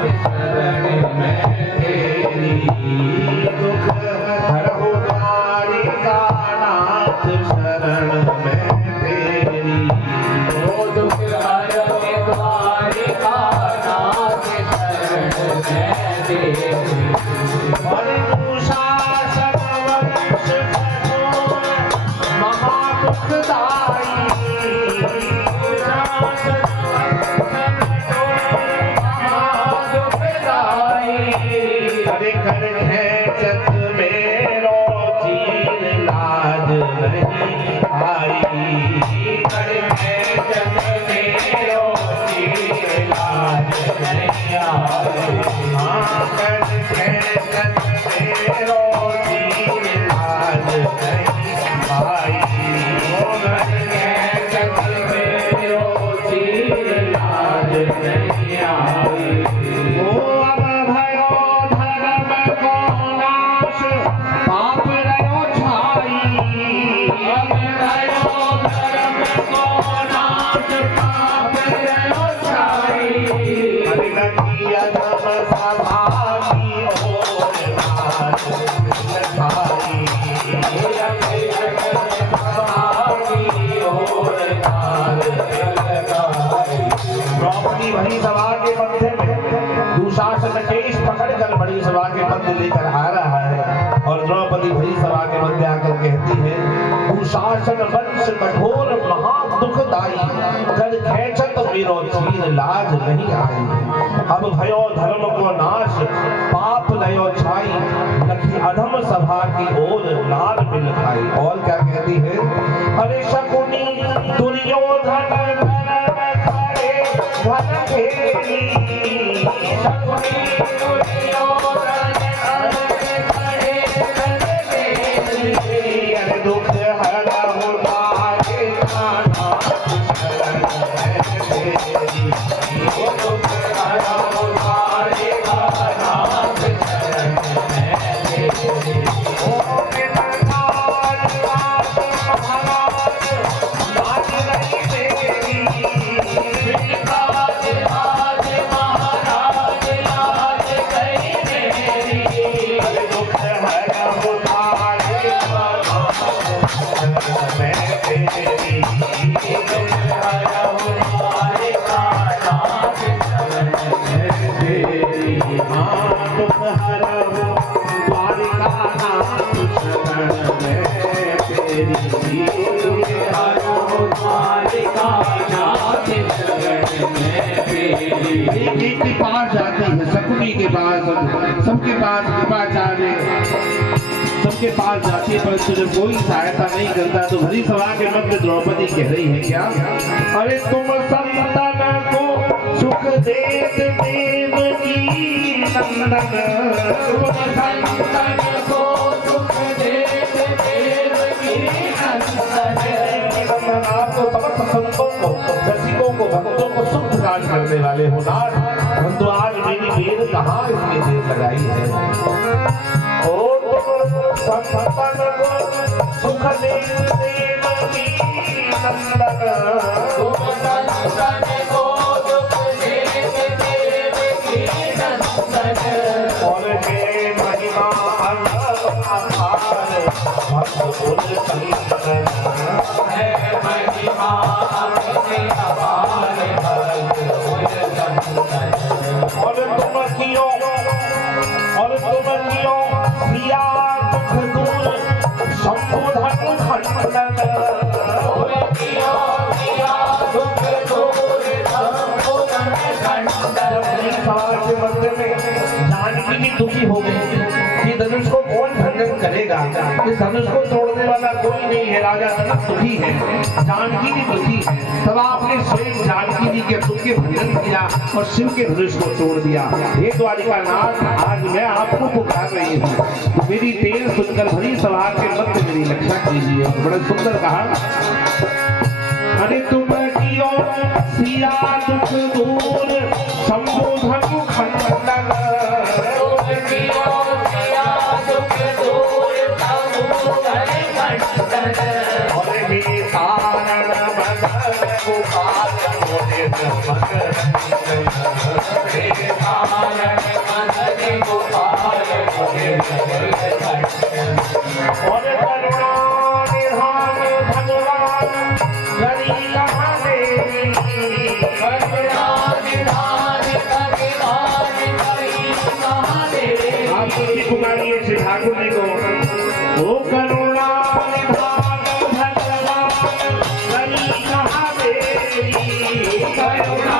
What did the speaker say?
शरण में तेरी दुख हरहु द्वारिकानाथ शरण में तेरी ओ दुख हरहु द्वारिकानाथ शरण में तेरी दुशासन वंश कठोर महादुखदाई अरे कर खेचत मेरो चीर लाज नहीं आई कर खेचत मेरो चीर लाज नहीं आई हाँ कर खेचत मेरो चीर लाज नहीं आई ओ कर खेचत मेरो चीर लाज नहीं आई ओ अब भयो धर्म को नाश पाप रयो छाई अब भयो धर्म को नाश पाप रयो छाई हरि लगी अधम सभा की ओर नाच भाई द्रौपदी भरी सभा के मध्य में दुशासन केश पकड़कर बड़ी सभा के मध्य लेकर आ रहा है और द्रौपदी भरी सभा के मध्य आकर कहती है दुशासन वंश कठोर महादुखदाई कर खेचत मेरो चीर लाज नहीं आई अब भयो धर्म को नाश पाप लयो छाई लखी अधम सभा की ओर नार मिल खाई। और क्या कहती है अरे शकुनी दुर्योधन धन खेली शकुनी दुर्योधन खड़े धन खेली अरे दुख हरहु द्वारिकानाथ शरण में तेरी ओ दुख हरहु द्वारिकानाथ शरण में तेरी ओ निरंकार नाथ महाराज लाज नहीं तेरी आज आज महाराज लाज गई मेरी अरे दुख हरहु द्वारिकानाथ शरण में तेरी दुख हरहु द्वारिकानाथ शरण में तेरी हाँ दुख हरहु द्वारिकानाथ शरण में तेरी दुख हरहु द्वारिकानाथ शरण में तेरी एक के पास जाती है शकुनी के पास सबके पास कृपाचार्य सबके पास जाती है परंतु जब कोई सहायता नहीं करता तो भरी सभा के मध्य द्रौपदी कह रही है क्या अरे तुम संतन को सुख देत देव की नंदन तुम संतन को सुख देत देव की नंदन आपको समस्त संतों को रसिकों को भक्तों को सुख प्रदान करने वाले हो नाथ परंतु आज मेरी बेर कहाँ इसमें देर लगाई है ओ संतन को सुख देत देव की नंदन तुम संतन को सुख देत देव की नंदन और के महिमा अपार भक्त गुण संतन है महिमा अपने अपार भक्त गुण संतन और तुम कियो प्रिया दुख दूर संबोधन खंडन किया किया दुख दूर संबोधन खंडन समाज के मध्य में जानकी भी दुखी हो गई कि धनुष को कौन खंडन करेगा इस धनुष को तोड़ने वाला कोई नहीं है राजा जनक दुखी है जानकी भी दुखी है तब आपने स्वयं जानकी जी के दुख के भजन किया और शिव के धनुष को तोड़ दिया हे द्वारिकानाथ आज मैं आपको पुकार रही हूँ तो मेरी टेर सुनकर भरी सभा के मध्य मेरी रक्षा कीजिए बड़ा सुंदर कहा अरे तुम कियो सिया दुख दूर संबोधन खंडन और हे तारण बदन गोपाल मोरे मन नारायण मदन गोपाल बोले और करुणा निधान भगवान गरी कहाँ देवी करुणा निधान भगवान करी महादेव आप तुझी पुकारिए श्री ठाकुर जी को ओ करुणा निधान भगवान गरी कहाँ देवी करुणा